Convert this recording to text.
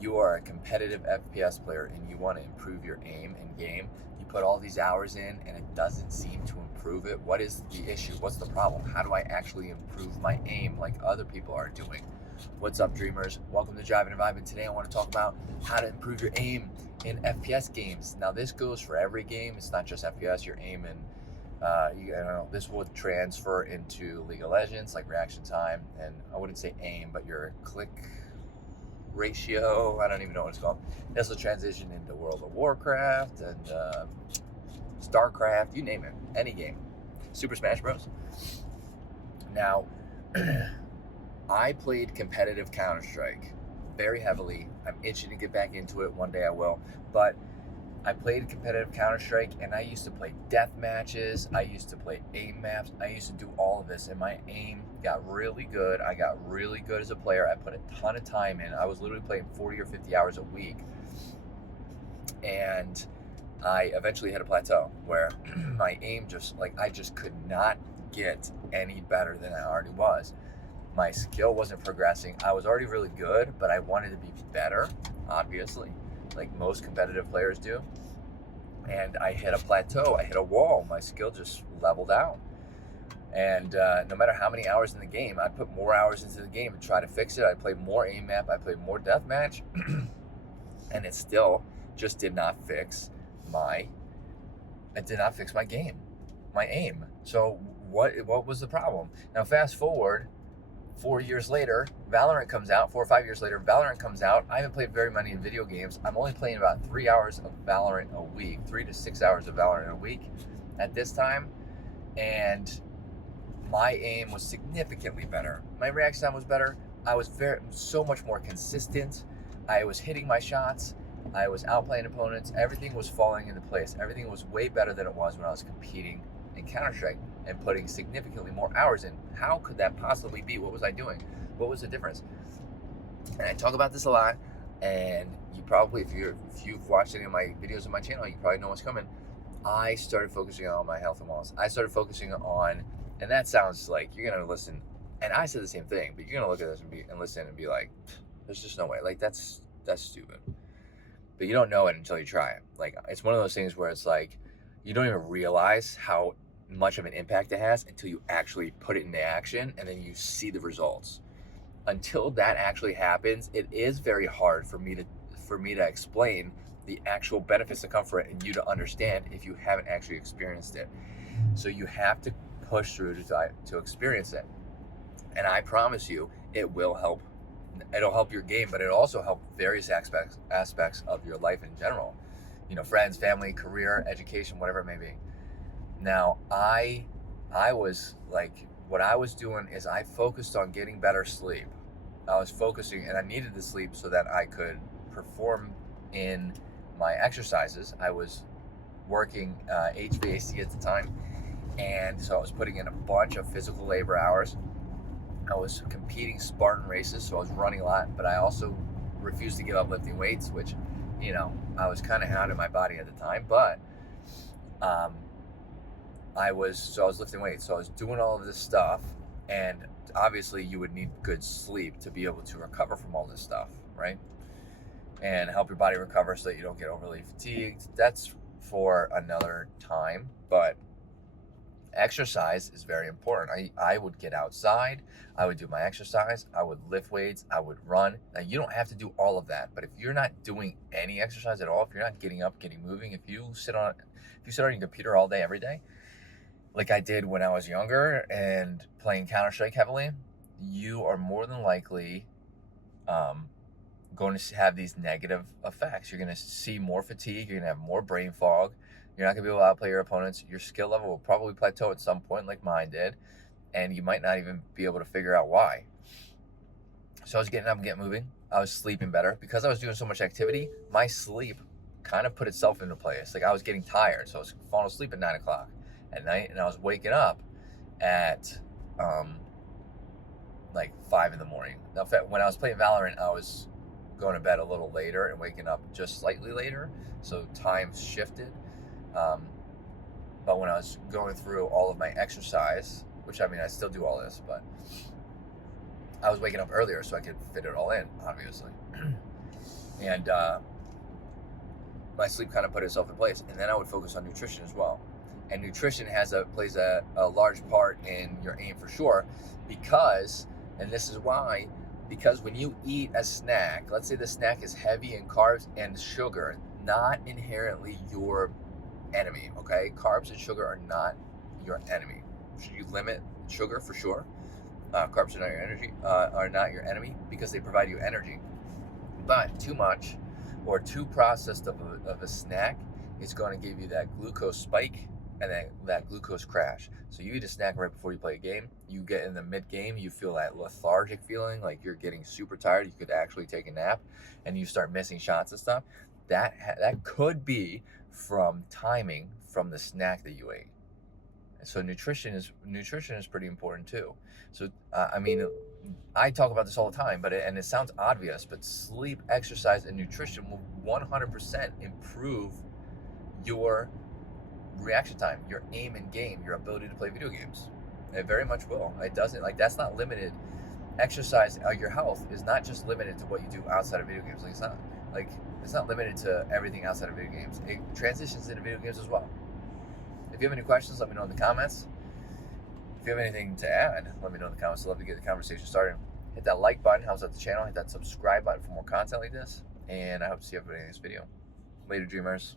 you are a competitive FPS player and you want to improve your aim in game, you put all these hours in and it doesn't seem to improve it. What is the issue? What's the problem? How do I actually improve my aim like other people are doing? What's up, dreamers? Welcome to Driving and Vibing. Today I want to talk about how to improve your aim in FPS games. Now this goes for every game. It's not just FPS. Your aim in this will transfer into League of Legends, like reaction time, and I wouldn't say aim, but your click ratio. I don't even know what it's called. This will transition into World of Warcraft and StarCraft, you name it, any game. Super Smash Bros. Now, I played competitive Counter-Strike very heavily. I'm itching to get back into it. One day I will. But I played competitive Counter-Strike, and I used to play death matches. I used to play aim maps. I used to do all of this, and my aim got really good. I got really good as a player. I put a ton of time in. I was literally playing 40 or 50 hours a week. And I eventually hit a plateau where my aim I just could not get any better than I already was. My skill wasn't progressing. I was already really good, but I wanted to be better, obviously, like most competitive players do. And I hit a plateau. I hit a wall. My skill just leveled out. And no matter how many hours in the game, I put more hours into the game to try to fix it. I played more aim map. I played more deathmatch. And it still just did not fix my game, my aim. So what was the problem? Now fast forward 4 years later, Valorant comes out. 4 or 5 years later, Valorant comes out. I haven't played very many video games. I'm only playing about 3 hours of Valorant a week, 3 to 6 hours of Valorant a week at this time. And my aim was significantly better. My reaction time was better. I was so much more consistent. I was hitting my shots. I was outplaying opponents. Everything was falling into place. Everything was way better than it was when I was competing in Counter-Strike and putting significantly more hours in. How could that possibly be? What was I doing? What was the difference? And I talk about this a lot, and you probably, if you've watched any of my videos on my channel, you probably know what's coming. I started focusing on my health and wellness. I started focusing on, and that sounds like you're gonna listen, and I said the same thing, but you're gonna look at this and listen and be like, there's just no way. Like that's stupid. But you don't know it until you try it. Like it's one of those things where it's like you don't even realize how much of an impact it has until you actually put it into action and then you see the results. Until that actually happens, it is very hard for me to explain the actual benefits that come from it and you to understand if you haven't actually experienced it. So you have to push through to experience it. And I promise you, it will help. It'll help your game, but it'll also help various aspects of your life in general. You know, friends, family, career, education, whatever it may be. Now, I was like, what I was doing is I focused on getting better sleep. I was focusing, and I needed the sleep so that I could perform in my exercises. I was working HVAC at the time, and so I was putting in a bunch of physical labor hours. I was competing Spartan races, so I was running a lot, but I also refused to give up lifting weights, which, you know, I was kind of hounding my body at the time, but I was lifting weights, so I was doing all of this stuff, and obviously you would need good sleep to be able to recover from all this stuff, right? And help your body recover so that you don't get overly fatigued. That's for another time, but exercise is very important. I would get outside, I would do my exercise, I would lift weights, I would run. Now you don't have to do all of that, but if you're not doing any exercise at all, if you're not getting up, getting moving, if you sit on your computer all day, every day, like I did when I was younger and playing Counter-Strike heavily, you are more than likely going to have these negative effects. You're going to see more fatigue, you're going to have more brain fog, you're not going to be able to outplay your opponents, your skill level will probably plateau at some point like mine did, and you might not even be able to figure out why. So I was getting up and getting moving, I was sleeping better. Because I was doing so much activity, my sleep kind of put itself into place. Like I was getting tired, so I was falling asleep at 9 o'clock at night, and I was waking up at like 5 in the morning. Now, when I was playing Valorant, I was going to bed a little later and waking up just slightly later, so time shifted. But when I was going through all of my exercise, which I mean I still do all this, but I was waking up earlier so I could fit it all in, obviously. And my sleep kind of put itself in place. And then I would focus on nutrition as well. And nutrition plays a large part in your aim for sure, because, and this is why, because when you eat a snack, let's say the snack is heavy in carbs and sugar, not inherently your enemy, okay? Carbs and sugar are not your enemy. Should you limit sugar? For sure. Carbs are not your energy, are not your enemy, because they provide you energy. But too much or too processed of a snack is going to give you that glucose spike and that glucose crash. So you eat a snack right before you play a game, you get in the mid-game, you feel that lethargic feeling, like you're getting super tired, you could actually take a nap, and you start missing shots and stuff. That could be from timing from the snack that you ate. So nutrition is pretty important too. So I mean, I talk about this all the time, but it sounds obvious, but sleep, exercise, and nutrition will 100% improve your reaction time, your aim in game, your ability to play video games. It very much will. It doesn't, like, that's not limited. Exercise, your health is not just limited to what you do outside of video games. It's not limited to everything outside of video games. It transitions into video games as well. If you have any questions, let me know in the comments. If you have anything to add, let me know in the comments. I'd love to get the conversation started. Hit that like button, helps out the channel. Hit that subscribe button for more content like this. And I hope to see everybody in this video. Later, dreamers.